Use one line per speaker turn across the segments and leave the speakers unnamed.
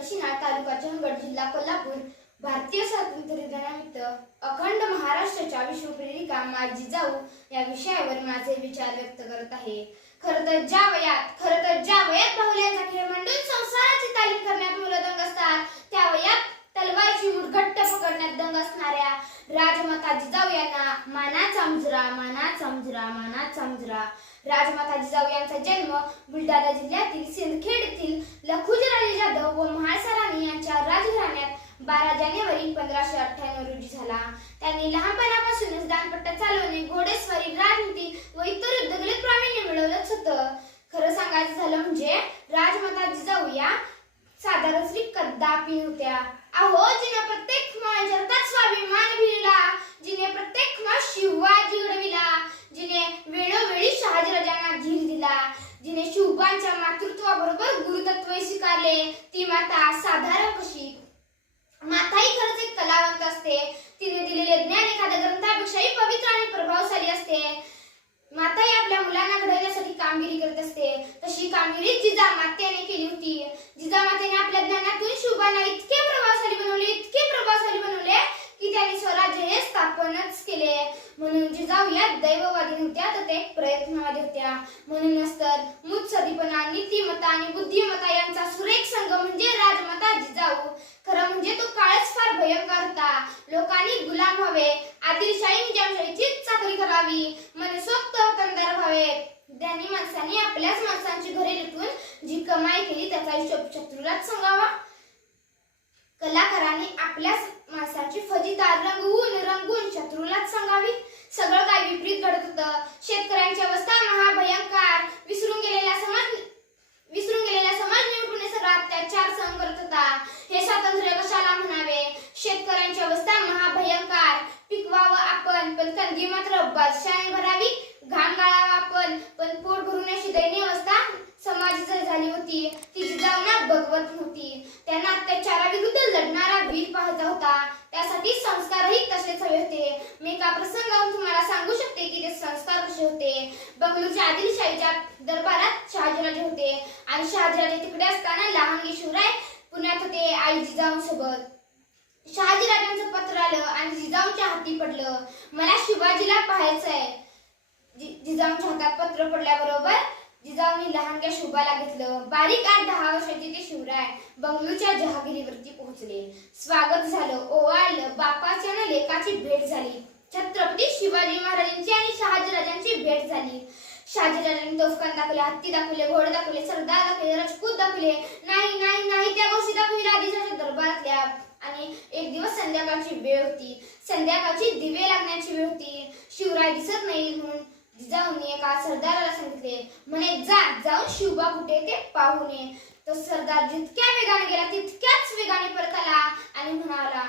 दक्षिणा तालुका चंदगड जिल्हा कोल्हापूर भारतीय स्वातंत्र्य दिनानिमित्त अखंड महाराष्ट्राच्या विश्वप्रेरिका माझी जाऊ या विषयावर माझे विचार व्यक्त करत आहे खर तर ज्या वयात खर तर ज्या वयात खेळ संसाराची तालीम करण्यात मुलं दंग असतात त्या वयात तलवारची उडघट्ट पकडण्यात दंग असणाऱ्या राजमाता जिजाऊ यांना माना चमजरा माना चमजरा माना मुजरा राजमाता जिजाऊ यांचा जन्म बुलढाणा जिल्ह्यातील सिंदखेड येथील लखुजराजे जाधव बारा जानेवारी पंधराशे अठ्ठ्याण्णव रोजी झाला त्यांनी लहानपणापासूनच दानपट्टा चालवणे घोडेस्वारी राजनीती व इतर उद्योगलेत प्रावीण्य मिळवलंच होतं खरं सांगायचं झालं म्हणजे राजमाता जिजाऊ या साधारण श्री कद्दापी होत्या अहो जिने प्रत्येक रथात स्वाभिमान भिडला जिने प्रत्येक शिवाजी घडविला जिने वेळोवेळी शहाजीराजांना धीर दिला जिने शिवबांच्या मातृत्वाबरोबर गुरुतत्वही स्वीकारले ती माता साधारण कशी माताही खरंच एक कलावंत असते तिने दिलेले ज्ञान एखाद्या ग्रंथापेक्षाही पवित्र आणि प्रभावशाली असते माताही आपल्या मुलांना घडवण्यासाठी कामगिरी करत असते तशी कामगिरी जिजा मातेने केली होती जिजा मातेने आपल्या ज्ञानातून शुभाना इतके प्रभावशाली बनवले इतके प्रभावशाली बनवले की त्यांनी स्वराज्य हे स्थापनच केले म्हणून जिजाऊ या दैववादी नव्हत्या तर ते प्रयत्नवादी होत्या म्हणूनच तर मुत्सदीपणा नीतिमत्ता आणि बुद्धिमत्ता पाटील शाही निजामशाहीचीच चाकरी करावी मनसोक्त कंदार व्हावेत ज्ञानी माणसाने आपल्याच माणसांची घरे लुटून जी कमाई केली त्याचा हिशोब सांगावा कलाकारांनी आपल्याच थंडी मात्र बादशाने भरावी घाम गाळावा आपण पण पोट भरून अशी दैनीय अवस्था समाजाची झाली होती ती जिजाऊना भगवत होती त्यांना अत्याचाराविरुद्ध लढणारा वीर पाहता होता त्यासाठी संस्कारही तसेच हवे होते मी एका प्रसंगावरून तुम्हाला सांगू शकते की ते संस्कार कसे होते बंगलूरच्या आदिलशाहीच्या दरबारात शहाजीराजे होते आणि शहाजीराजे तिकडे असताना लहान शिवराय पुण्यात होते आई सोबत शहाजी राजांचं पत्र आलं आणि जिजाऊच्या हाती पडलं मला शिवाजीला पाहायचंय जिजाऊंच्या हातात पत्र पडल्याबरोबर जिजाऊंनी लहानग्या शोभाला घेतलं बारीक आठ दहा वर्षाचे ते शिवराय बंगलूच्या जहागिरीवरती पोहोचले स्वागत झालं ओवाळलं बापाची आणि लेखाची भेट झाली छत्रपती शिवाजी महाराजांची आणि शहाजीराजांची भेट झाली शहाजीराजांनी तोफखान दाखवले हत्ती दाखवले घोडे दाखवले सरदार दाखवले राजपूत दाखवले नाही नाही नाही त्या गोष्टी दाखवल्या आदिशाच्या दरबारातल्या आणि एक दिवस संध्याकाळची वेळ होती संध्याकाळची दिवे लागण्याची वेळ होती शिवराय दिसत नाही म्हणून जिजाऊंनी एका सरदाराला सांगितले म्हणे जा जाऊन शिवबा कुठे ते पाहू नये तो सरदार जितक्या वेगाने गेला तितक्याच वेगाने परत आला आणि म्हणाला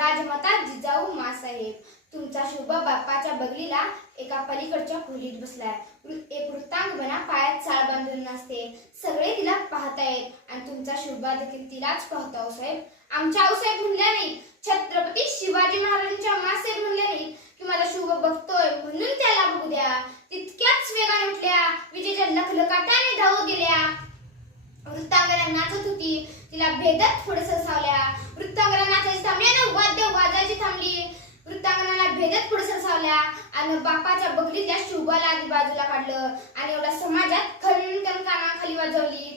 राजमाता जिजाऊ मासाहेब तुमचा शिवबा बापा बगलीला एका पलीकडच्या खोलीत बसलाय एक बना पायात चाळ बांधून नसते सगळे तिला पाहतायत आणि तुमचा शुभा देखील तिलाच पाहतो साहेब आमच्या आऊसाहेब म्हणल्या नाही छत्रपती शिवाजी महाराजांच्या मासे म्हणल्या नाही की माझा शुभ बघतोय म्हणून त्याला बघू द्या तितक्याच वेगाने उठल्या विजेच्या लखलकाटाने धावू दिल्या वृत्तांगना नाचत होती तिला भेदत थोडस सावल्या वृत्तांगना वृंदावनाला भेदत पुढे सरसावल्या आणि बापाच्या त्या शिवबाला आधी बाजूला काढलं आणि एवढा समाजात खनकन कानाखाली वाजवली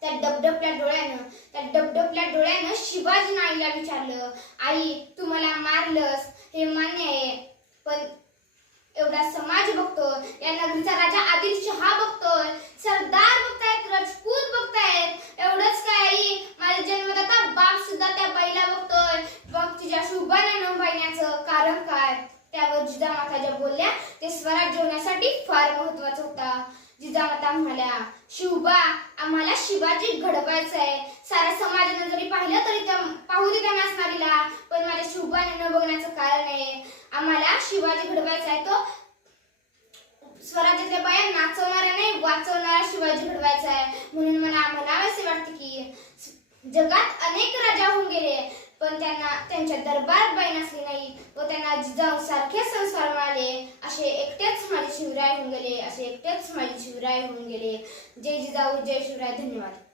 त्या डबडबल्या डोळ्यानं त्या डबडबल्या डोळ्यानं शिवाजी आईला विचारलं आई तू मला मारलंस फार महत्वाचा होता जिजामाता म्हणाल्या शिवबा आम्हाला शिवाजी घडवायचं आहे सारा समाजाने जरी पाहिलं तरी त्या पाहू दे त्या असणारीला पण माझ्या शिवबाने न बघण्याचं कारण आहे आम्हाला शिवाजी घडवायचा आहे तो स्वराज्यातल्या बाया नाचवणारा नाही वाचवणारा शिवाजी घडवायचा आहे म्हणून मला आम्हाला असे वाटते की जगात अनेक राजा होऊन गेले पण त्यांना त्यांच्या दरबारात बाई नसली नाही व त्यांना जिजाऊ सारखे संस्कार मिळाले असे एकटेच शिवराय होऊन गेले असे एकटेच माझे शिवराय होऊन गेले जय जिजाऊ जय शिवराय धन्यवाद